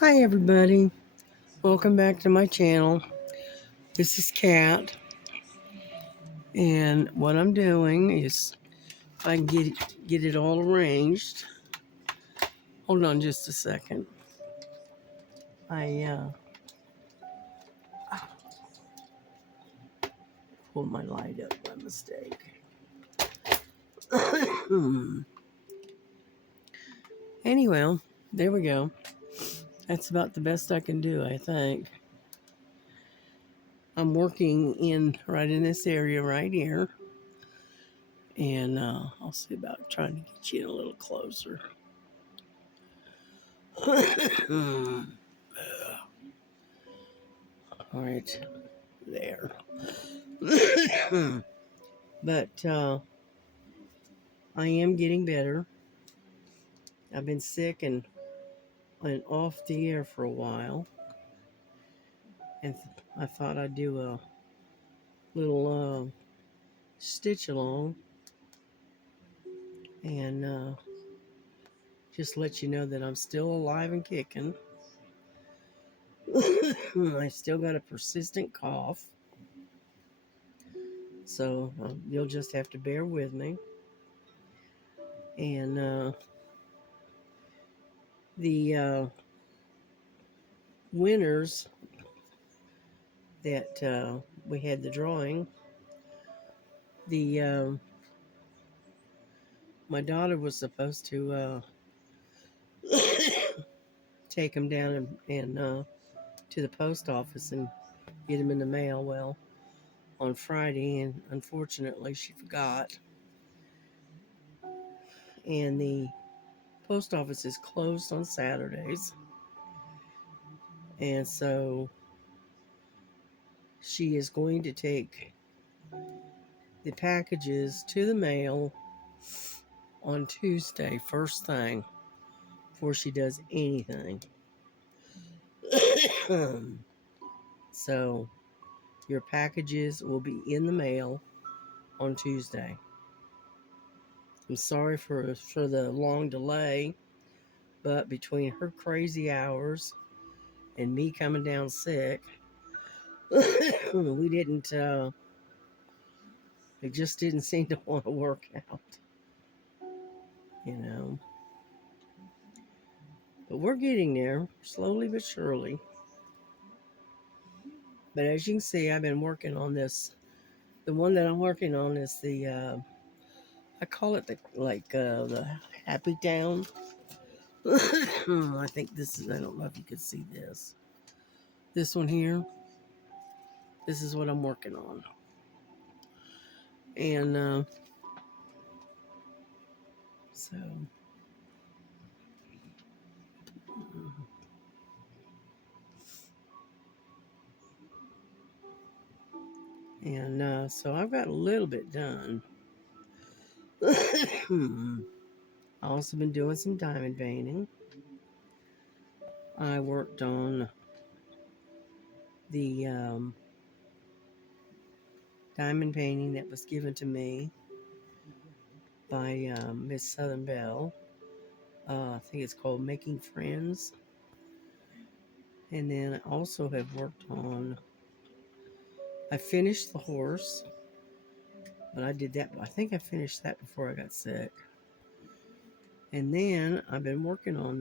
Hi everybody, welcome back to my channel. This is Kat, and what I'm doing is if I can get it all arranged. Hold on just a second. I pulled my light up by mistake. Anyway, there we go. That's about the best I can do, I think. I'm working right in this area right here, and I'll see about trying to get you in a little closer. All right, there. But I am getting better. I've been sick and off the air for a while, and I thought I'd do a little stitch along and just let you know that I'm still alive and kicking. I still got a persistent cough, so you'll just have to bear with me. And the winners that we had the drawing, the my daughter was supposed to take them down and to the post office and get them in the mail. Well, on Friday, and unfortunately she forgot. And the post office is closed on Saturdays, and so she is going to take the packages to the mail on Tuesday, first thing, before she does anything. So your packages will be in the mail on Tuesday. I'm sorry for the long delay, but between her crazy hours and me coming down sick, we didn't. It just didn't seem to want to work out, you know. But we're getting there, slowly but surely. But as you can see, I've been working on this. The one that I'm working on is the I call it the Happy Town. I think this is. I don't know if you can see this. This one here. This is what I'm working on, and so. And so I've got a little bit done. I've also been doing some diamond painting. I worked on the diamond painting that was given to me by Miss Southern Belle. I think it's called Making Friends. And then I also have worked on, I finished the horse, but I did that, I think I finished that before I got sick. And then I've been working on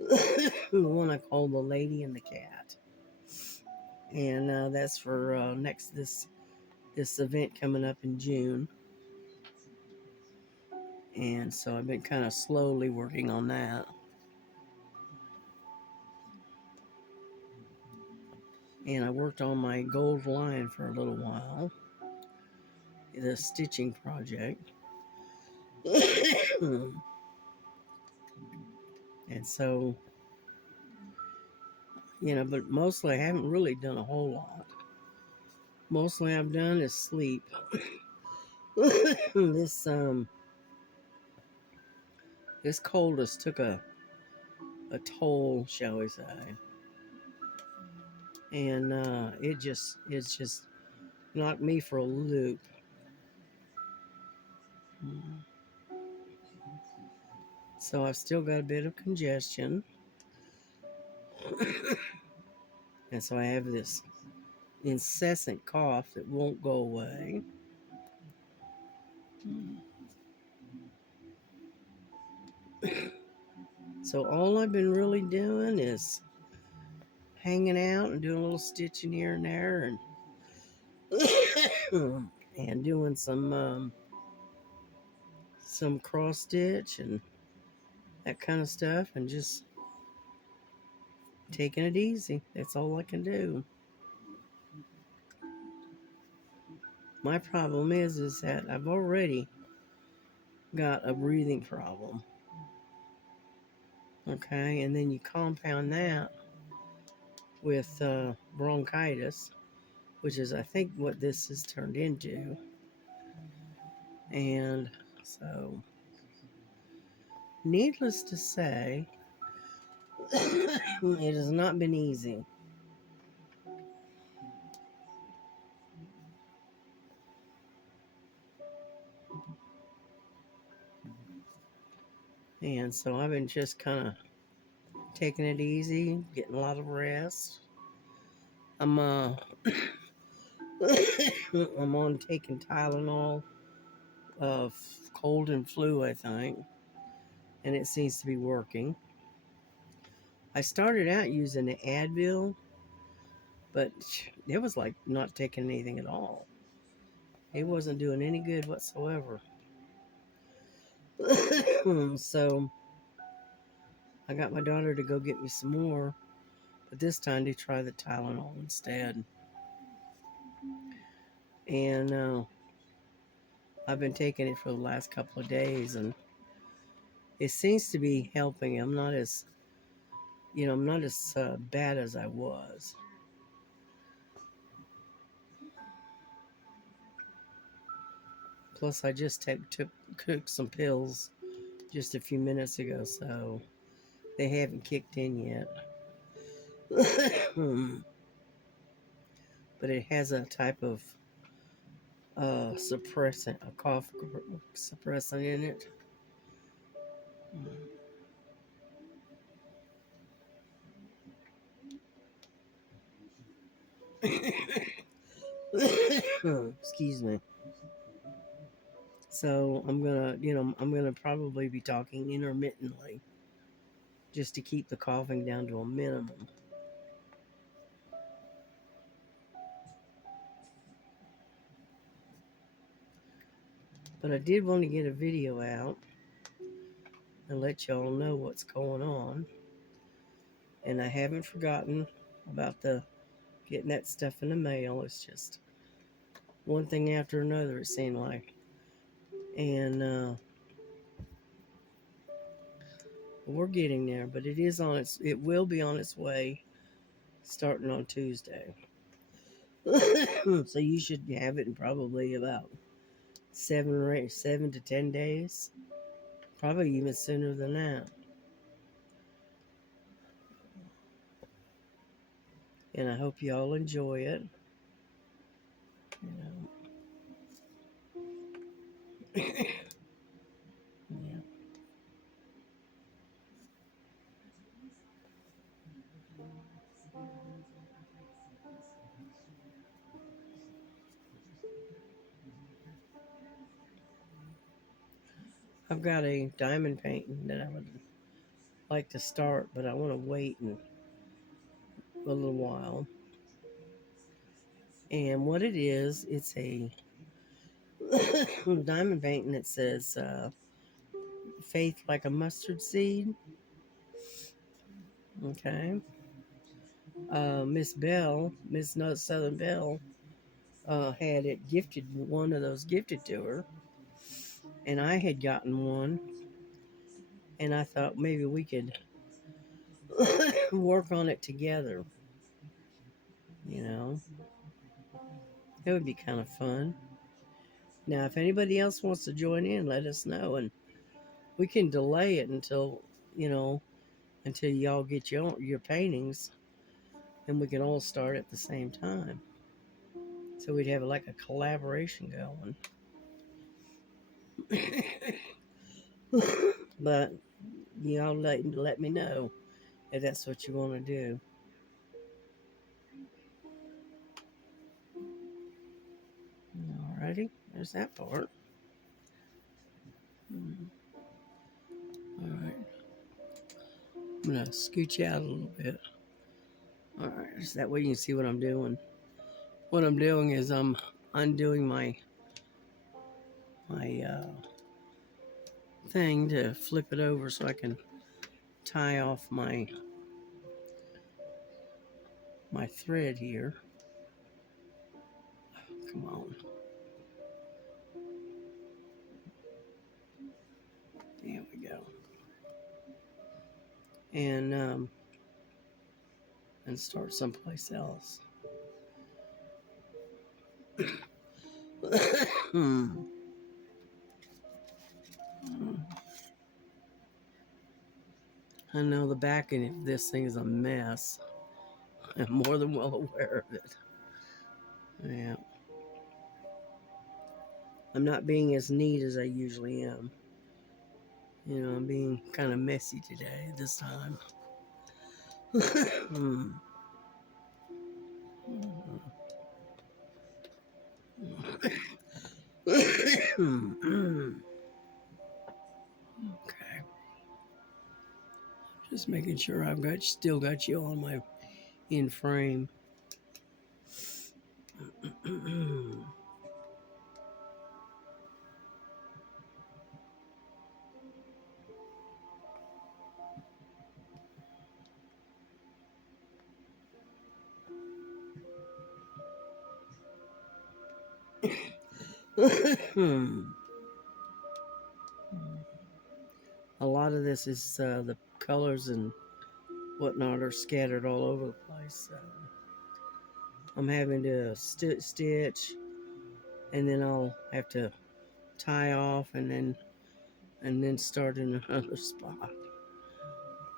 the one I call The Lady and the Cat. And that's for this event coming up in June. And so I've been kind of slowly working on that. And I worked on my gold line for a little while, the stitching project. And so, but mostly I haven't really done a whole lot. Mostly I've done is sleep. this this coldest took a toll, shall we say. And it's just knocked me for a loop. So I've still got a bit of congestion. And so I have this incessant cough that won't go away. So all I've been really doing is hanging out and doing a little stitching here and there, and and doing some cross stitch and that kind of stuff, and just taking it easy. That's all I can do. My problem is that I've already got a breathing problem. Okay, and then you compound that with bronchitis, which is, I think, what this has turned into. And so, needless to say, it has not been easy. And so I've been just kind of taking it easy, getting a lot of rest. I'm I'm on taking Tylenol of cold and flu, I think, and it seems to be working. I started out using the Advil, but it was like not taking anything at all. It wasn't doing any good whatsoever. So I got my daughter to go get me some more, but this time to try the Tylenol instead. And I've been taking it for the last couple of days, and it seems to be helping. I'm not as bad as I was. Plus, I just took some pills just a few minutes ago, so they haven't kicked in yet. But it has a type of suppressant, a cough suppressant in it. Excuse me. So I'm gonna probably be talking intermittently just to keep the coughing down to a minimum. But I did want to get a video out and let y'all know what's going on. And I haven't forgotten about the getting that stuff in the mail. It's just one thing after another, it seemed like. And we're getting there, but it will be on its way starting on Tuesday. So you should have it in probably about 7 to 10 days. Probably even sooner than that. And I hope y'all enjoy it. You know. Yeah. I've got a diamond painting that I would like to start, but I want to wait a little while. And what it is, it's a diamond painting that says faith like a mustard seed. Okay. Miss Southern Belle, had it gifted, one of those gifted to her. And I had gotten one. And I thought maybe we could work on it together. You know, it would be kind of fun. Now, if anybody else wants to join in, let us know. And we can delay it you know, until y'all get your paintings, and we can all start at the same time. So we'd have like a collaboration going. But y'all let me know if that's what you want to do. Alrighty, there's that part. Alright, I'm gonna scoot you out a little bit. Alright, so that way you can see what I'm doing. What I'm doing is I'm undoing my thing to flip it over so I can tie off my thread here. Come on. There we go. And start someplace else. I know the back end of this thing is a mess. I'm more than well aware of it. Yeah. I'm not being as neat as I usually am. You know, I'm being kind of messy today, this time. Okay. Just making sure I've still got you on my in frame. A lot of this is the colors and whatnot are scattered all over the place. So I'm having to stitch, and then I'll have to tie off, and then start in another spot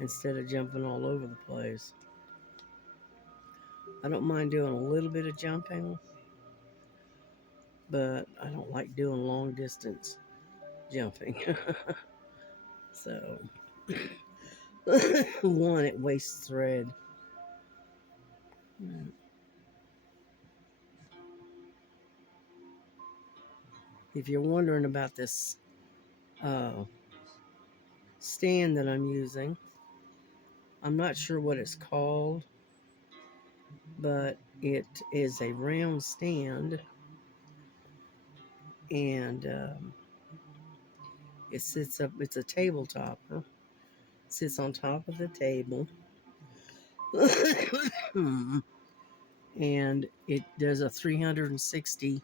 instead of jumping all over the place. I don't mind doing a little bit of jumping, but I don't like doing long distance jumping. So, one, it wastes thread. If you're wondering about this stand that I'm using, I'm not sure what it's called, but it is a round stand, and it sits up, it's a table topper, sits on top of the table. And it does a 360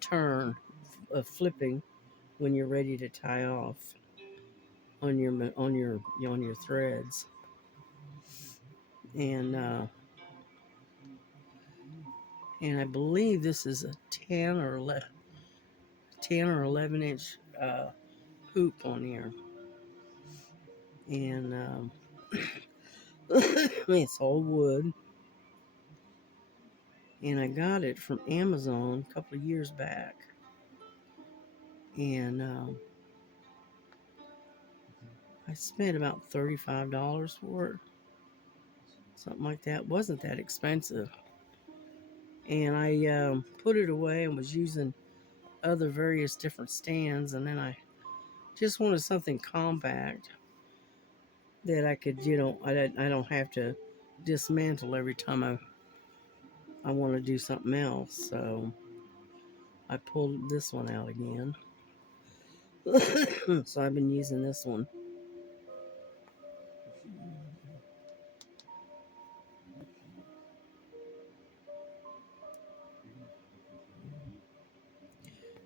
turn of flipping when you're ready to tie off on your threads. And I believe this is a 10 or 11 inch hoop on here, and it's all wood, and I got it from Amazon a couple of years back, and I spent about $35 for it, something like that. It wasn't that expensive, and I put it away and was using other various different stands, and then I just wanted something compact that I could, I don't have to dismantle every time I want to do something else. So I pulled this one out again. So I've been using this one.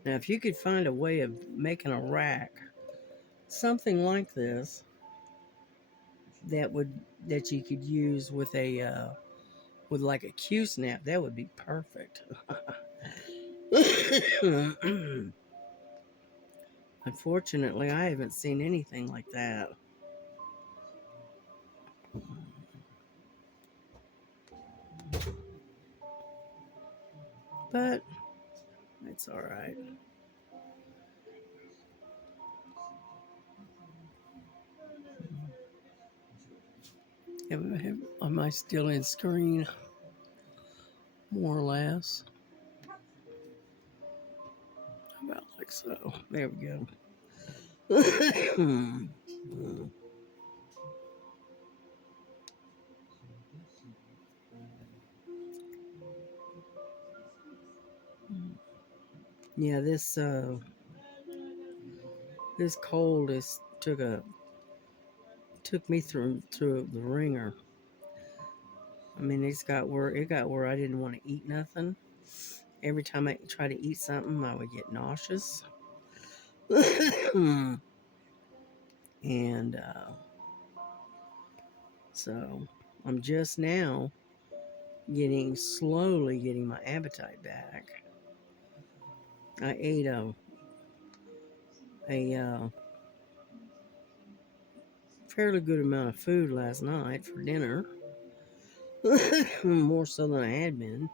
Now, if you could find a way of making a rack, something like this, that you could use with with like a Q snap, that would be perfect. Unfortunately, I haven't seen anything like that. But it's all right. Am I still in screen? More or less. About like so. There we go. Yeah, this cold is took me through the ringer. I mean, it got where I didn't want to eat nothing. Every time I try to eat something, I would get nauseous. And so I'm just now slowly getting my appetite back. I ate a fairly good amount of food last night for dinner, more so than I had been.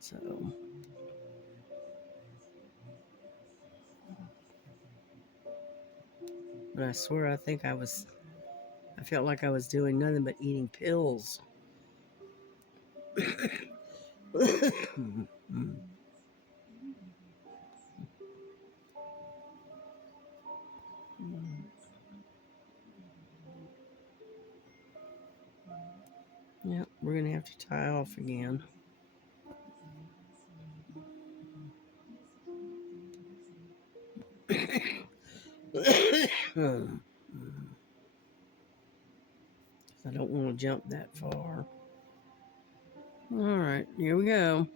So, but I swear, I felt like I was doing nothing but eating pills. Yeah, we're gonna have to tie off again. I don't want to jump that far. All right, here we go.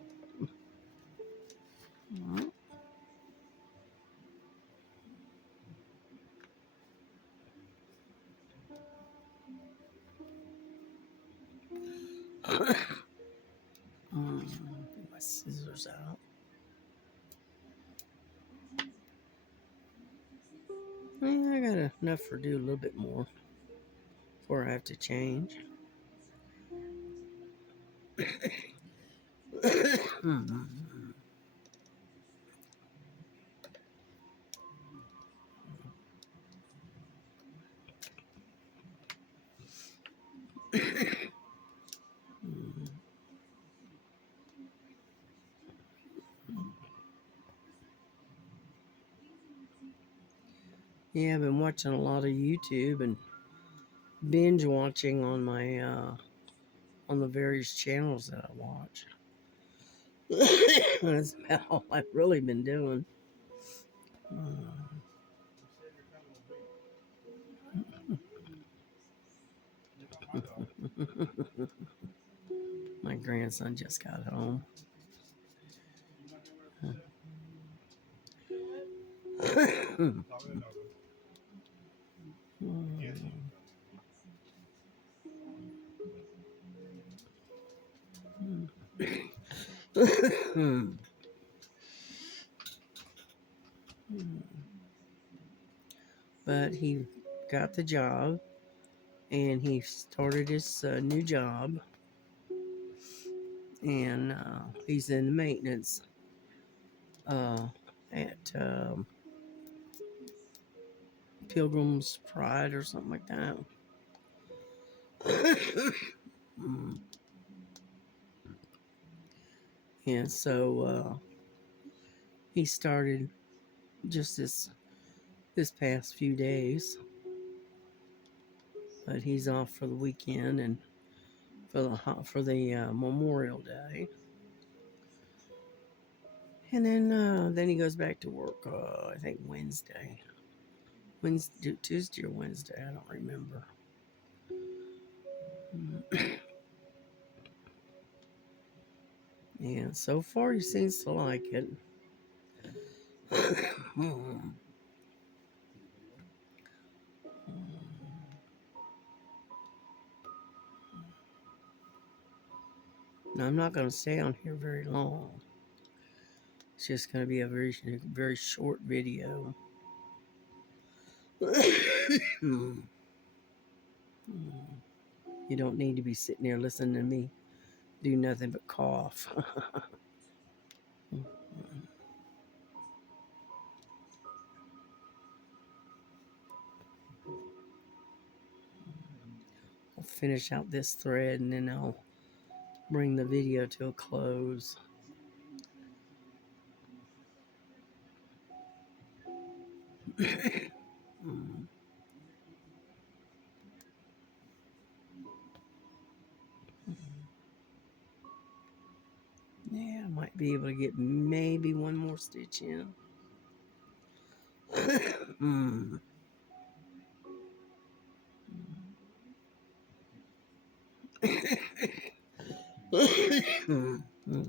Get my scissors out. Yeah, I got enough for do a little bit more before I have to change. Yeah, I've been watching a lot of YouTube and binge watching on my on the various channels that I watch. That's about all I've really been doing. My grandson just got home. But he got the job and he started his new job, and he's in maintenance uh, at Pilgrim's Pride or something like that. And so he started just this past few days, but he's off for the weekend and for the Memorial Day, and then he goes back to work. I think Tuesday or Wednesday. I don't remember. And so far, he seems to like it. Now, I'm not going to stay on here very long. It's just going to be a very short video. You don't need to be sitting there listening to me do nothing but cough. I'll finish out this thread and then I'll bring the video to a close. Yeah, I might be able to get maybe one more stitch in.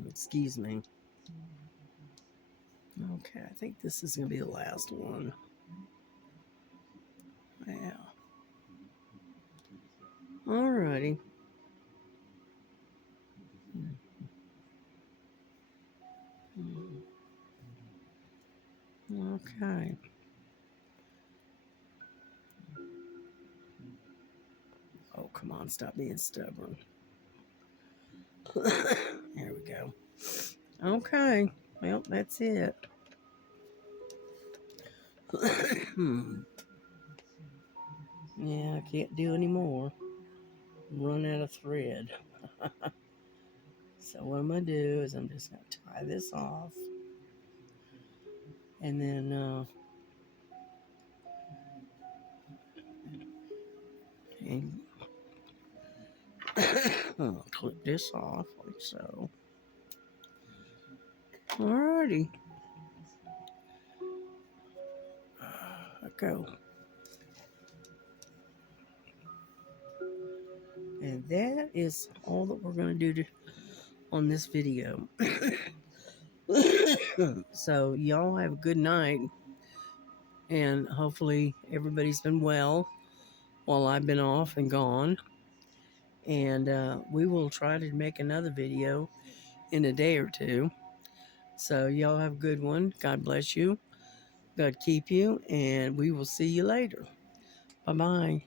Excuse me. Okay, I think this is going to be the last one. Yeah. Alrighty. Okay. Oh, come on, stop being stubborn. There we go. Okay. Well, that's it. Yeah, I can't do any more. Run out of thread. So what I'm going to do is I'm just going to tie this off. And then clip this off like so. Alrighty. Go. And that is all that we're going to do on this video. So y'all have a good night. And hopefully everybody's been well while I've been off and gone. And we will try to make another video in a day or two. So y'all have a good one. God bless you. God keep you. And we will see you later. Bye-bye.